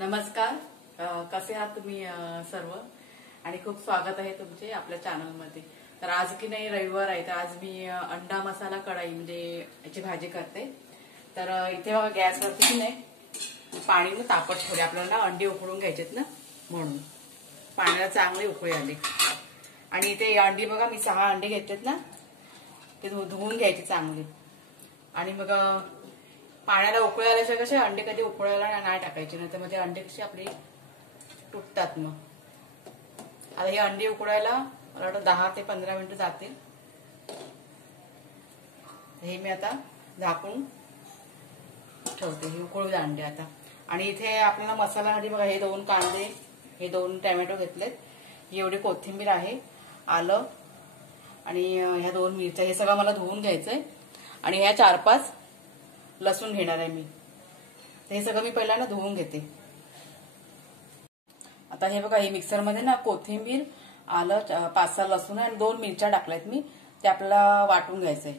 नमस्कार. कसे आहात तुम्ही सर्व आणि खूप स्वागत आहे तुमचे आपल्या चॅनल मध्ये. तर आज की नाही रविवार आहे तर आज मी अंडा मसाला कढाई म्हणजे याची भाजी करते. तर इथे बघा गॅसवरती की नाही पाणी तापत ठेवले. आपल्याला अंडी उकळून घ्यायचेत ना म्हणून पाण्याला चांगले उकळी आले. आणि इथे अंडी बघा मी 6 अंडे घेतलेत ना ते धुवून घ्यायचे चांगले. आणि मग पाण्याला उकळी आल्याशिवाय कसे अंडे कधी उकळायला नाही टाकायचे, नाही तर मग ते अंडे कसे आपले तुटतात. मग आता हे अंडे उकळायला मला वाटतं 10 ते 15 मिनिटं जातील. हे मी आता झाकून ठेवते. हे उकळू द्या अंडे आता. आणि इथे आपल्याला मसाल्यासाठी बघा हे 2 कांदे, हे 2 टोमॅटो घेतलेत, एवढी कोथिंबीर आहे, आलं आणि ह्या 2 मिरच्या. हे सगळं मला धुवून घ्यायचंय. आणि ह्या 4-5 लसूण घेणार आहे मी. हे सगळं मी पहिला ना धुवून घेते. आता हे बघा हे मिक्सर मध्ये ना कोथिंबीर, आलं, 5-6 लसूण आणि 2 मिरच्या टाकल्यात मी. ते आपल्याला वाटून घ्यायचंय,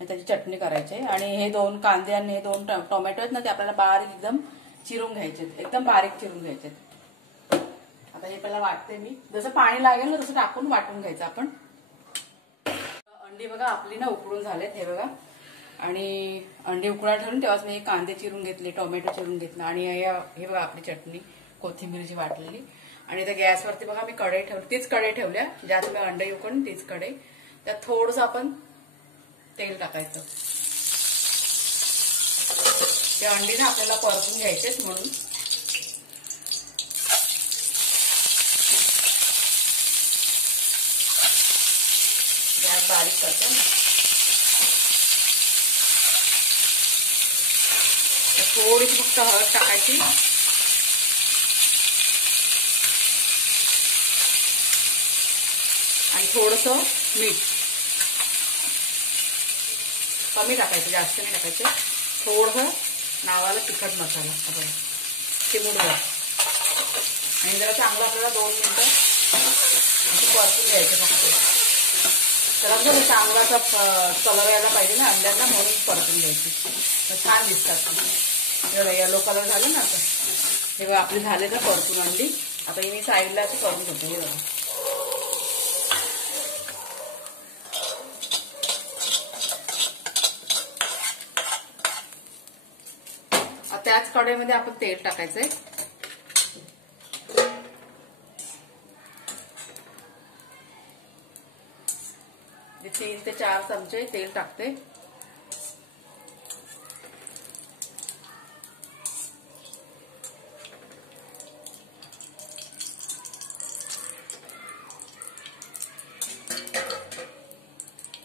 त्याची चटणी करायची. आणि हे 2 कांदे आणि हे 2 टोमॅटो आहेत ना ते आपल्याला बारीक एकदम चिरून घ्यायचे, एकदम बारीक चिरून घ्यायचे. आता हे पहिला वाटते मी. जसं पाणी लागेल ना तसं टाकून वाटून घ्यायचं आपण. अंडी बघा आपली ना उकळून झालेत. हे बघा आणि अंडी उकळायला ठेवून तेव्हाच मी कांदे चिरून घेतले, टोमॅटो चिरून घेतला आणि हे बघा आपली चटणी कोथिंबीरची वाटलेली. आणि त्या गॅसवरती बघा मी कढई ठेवली, तीच कढई ठेवल्या ज्यात मी अंडे उकळून, तीच कढई. त्यात थोडंसं आपण तेल टाकायचं. ते अंडी ना आपल्याला परतून घ्यायचेत म्हणून. गॅस बारीक करते ना. थोडीशी फक्त हळद टाकायची आणि थोडंसं मीठ कमी टाकायचं, जास्त नाही टाकायचं. थोडंसं नावाला तिखट मसाला आपण चिमूटभर. आणि जरा चांगलं आपल्याला 2 मिनिटं परतून घ्यायचं फक्त. तर असं चांगला असा कलर यायला पाहिजे ना अंड्यांना, म्हणून परतून घ्यायची. छान दिसतात. येलो कलर झालं ना आता. हे बघा आपली झाले ना परतून अंडी. आता मी साईडला असं करून घेते. हे बघा त्याच कढईमध्ये आपण तेल टाकायचंय. 3 ते 4 चमचे तेल टाकते.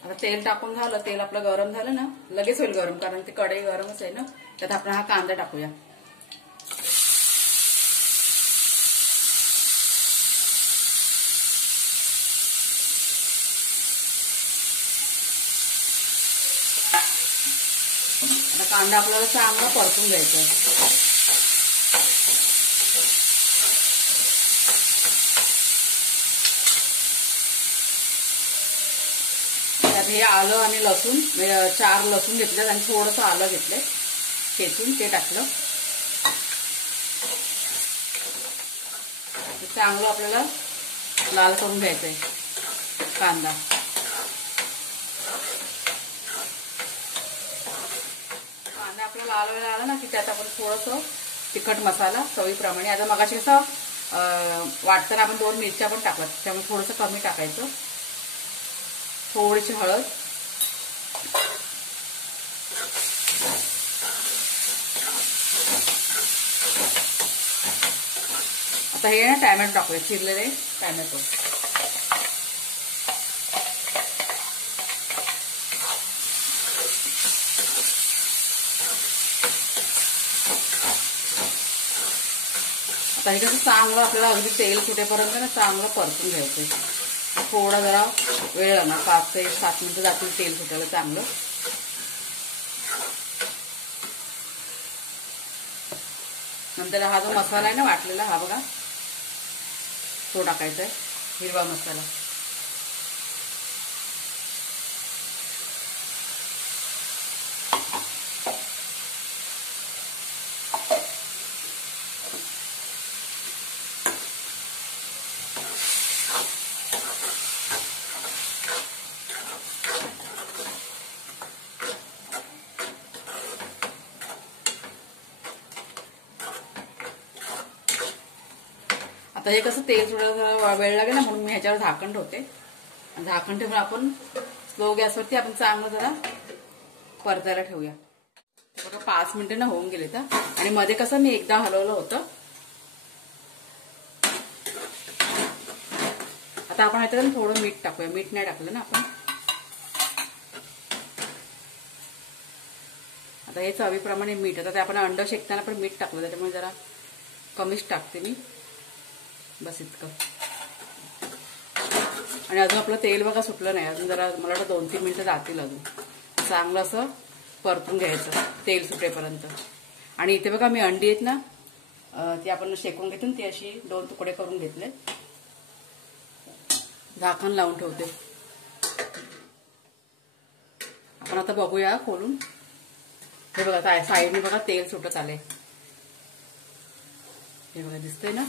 आता तेल टाकून झालं, तेल आपलं गरम झालं ना, लगेच होईल गरम कारण ती कढई गरमच आहे ना. त्यात आपण हा कांदा टाकूया. आता कांदा आपल्याला चांगला परतून घ्यायचा आहे. त्यात हे आलं आणि लसूण, 4 लसूण घेतलेत आणि थोडंसं आलं घेतलंय ठेचून, ते टाकलं. चांगलं आपल्याला लाल करून घ्यायचंय कांदा. कांदा आपला लाल वेळ आला ना की त्यात आपण थोडंसं तिखट मसाला चवीप्रमाणे. आता मगाशी कसं वाटताना आपण 2 मिरच्या पण टाकल्या, त्यामुळे थोडंसं कमी टाकायचं. थोडीशी हळद, आता हे ना टोमॅटो टाकूया, चिरलेले टोमॅटो. आता हे कसं चांगलं आपल्याला अगदी तेल सुटेपर्यंत ना चांगलं परतून घ्यायचंय. थोडा जरा वेळ लागणार, 5 ते 7 मिनिटं जातील तेल सुटायला चांगलं. नंतर हा जो मसाला आहे ना वाटलेला, हा बघा तो टाकायचा आहे, हिरवा मसाला. आता हे कसं तेल सुटायला वेळ लागेल ना, म्हणून मी ह्याच्यावर झाकण ठेवते. झाकण ठेवून आपण स्लो गॅसवरती आपण चांगलं जरा परतायला ठेवूया. बघा 5 मिनिटं ना होऊन गेले तर. आणि मध्ये कसं मी एकदा हलवलं होतं. आता आपण ह्याच्यात थोडं मीठ टाकूया. मीठ नाही टाकलं ना आपण. आता हे चवीप्रमाणे मीठ. आता ते आपण अंड शेकताना पण मीठ टाकलं, त्याच्यामुळे जरा कमीच टाकते मी. बस इतकं. आणि अजून आपलं तेल बघा सुटलं नाही. अजून जरा मला वाटतं 2-3 मिनिटं जातील अजून. चांगलं असं परतून घ्यायचं तेल सुटेपर्यंत. आणि इथे बघा मी अंडी आहेत ना, ती आपण शेकून घेतो, ती अशी 2 तुकडे करून घेतले. झाकण लावून ठेवते. आपण आता बघूया खोलून. हे बघा साईडने बघा तेल सुटत आले. हे बघा दिसतंय ना.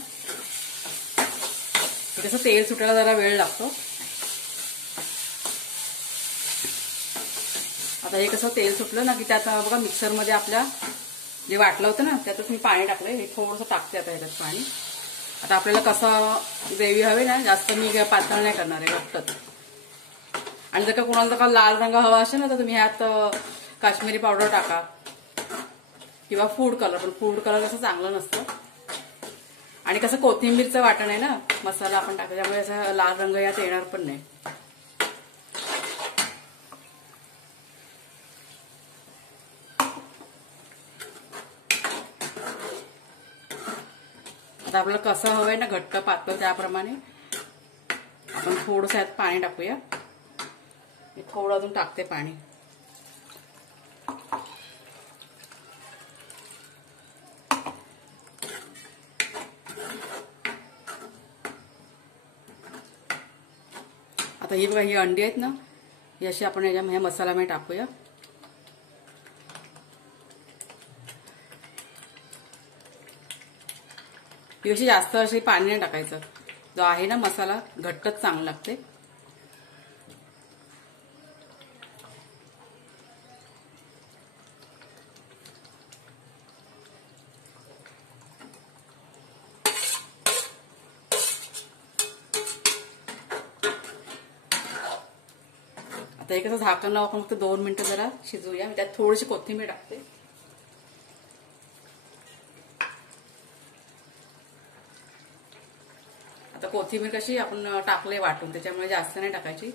कसं तेल सुटायला जरा वेळ लागतो. आता हे कसं तेल सुटलं ना की त्यात बघा मिक्सरमध्ये आपल्या जे वाटलं होतं ना त्यातच मी पाणी टाकलंय. हे थोडंसं टाकते आता ह्याच्यात पाणी. आता आपल्याला कसं ग्रेव्ही हवी ना, जास्त मी पातळ नाही करणार आहे, घट्टच. आणि जर का कोणाला जर का लाल रंग हवा असेल ना तर तुम्ही ह्यात काश्मीरी पावडर टाका किंवा फूड कलर. पण फूड कलर कसं चांगलं नसतं. आणि कसं कोथिंबीरचं वाटण आहे ना, मसाला आपण टाकतो, त्यामुळे असं लाल रंग यात येणार पण नाही. आता आपल्याला कसं हवंय ना, घट्ट पातळ, त्याप्रमाणे आपण थोडंसं यात पाणी टाकूया. मी थोडं अजून टाकते पाणी. आता ही बघा ही अंडी आहेत ना, ही अशी आपण ह्या मसाल्यामध्ये टाकूया. ही अशी जास्त अशी पाणी नाही टाकायचं. जो आहे ना मसाला घट्टच चांगला लागते. आता हे कसं झाकण लावून आपण फक्त 2 मिनिटं जरा शिजवूया. त्यात थोडीशी कोथिंबीर टाकते. आता कोथिंबीर कशी आपण टाकले वाटून, त्याच्यामुळे जास्त नाही टाकायची,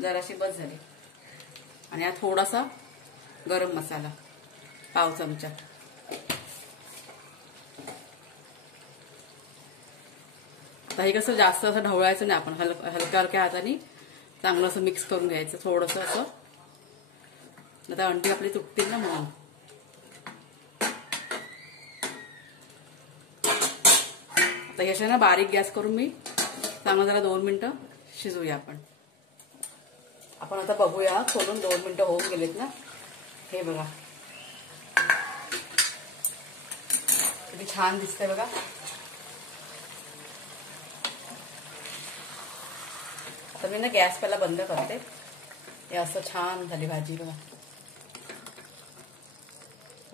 जराशी बस झाली. आणि यात थोडासा गरम मसाला, पाव चमचा. आता हे कसं जास्त असं ढवळायचं नाही, आपण हलक्या हलक्या हाताने चांगलं असं मिक्स करून घ्यायचं थोडंसं असं. आता अंडी आपली तुटतील ना म्हणून. आता हे ना बारीक गॅस करून मी चांगलं जरा 2 मिनिटं शिजवूया आपण. आपण आता बघूया खोलून. 2 मिनिटं होऊन गेलेत ना. हे बघा किती छान दिसतंय बघा. आता मी ना गॅस पहिला बंद करते. हे असं छान झाली भाजी बघा,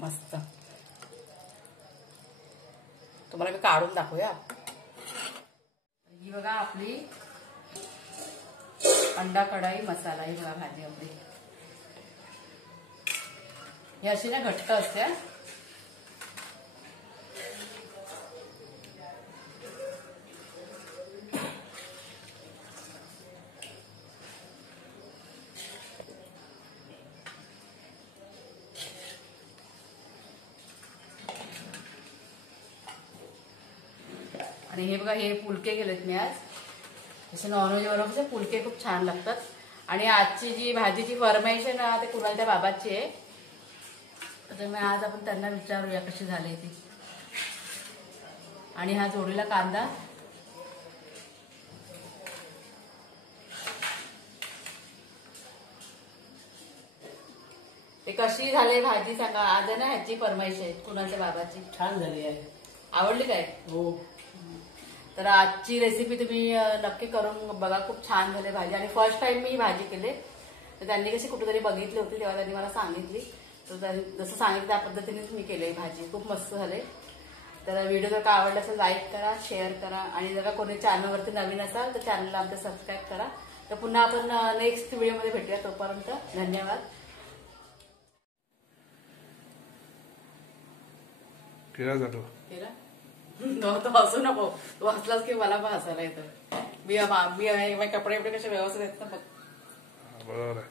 मस्त. तुम्हाला मी काढून दाखवूया. ही बघा आपली अंडा कढाई मसाला. ही बघा भाजी आपली. ही अशी ना घट्ट असते. आणि हे बघा हे फुलके केलेत मी आज. जसे नॉनव्हेज बरोबर फुलके खूप छान लागतात. आणि आजची जी भाजीची फरमाईश आहे ना, ते कुणालच्या बाबाची आहे. तर मी आज आपण त्यांना विचारूया कशी झाली ती. आणि हा जोडीला कांदा. ते कशी झाली भाजी सांगा. आज आहे ना ह्याची फरमाईश आहे कुणालच्या बाबाची. छान झाली आहे. आवडली काय? हो. तर आजची रेसिपी तुम्ही नक्की करून बघा. खूप छान झाली भाजी. आणि फर्स्ट टाइम मी भाजी केली. तर त्यांनी कशी कुठेतरी बघितली होती, तेव्हा त्यांनी मला सांगितली. तर जसं सांगितलं त्या पद्धतीनेच मी केली भाजी. खूप मस्त झाली. तर व्हिडिओ जर का आवडला असेल लाईक करा, शेअर करा आणि जर का कोणी चॅनलवरती नवीन असाल तर चॅनलला आमचं सबस्क्राईब करा. तर पुन्हा आपण नेक्स्ट व्हिडिओमध्ये भेटूया. तोपर्यंत धन्यवाद. फिरा जातो तो हसू नको. तू हसलास की मला पण हसायला येतं. मी कपडे कसे व्यवस्थित आहेत ना बघ. बरोबर आहे.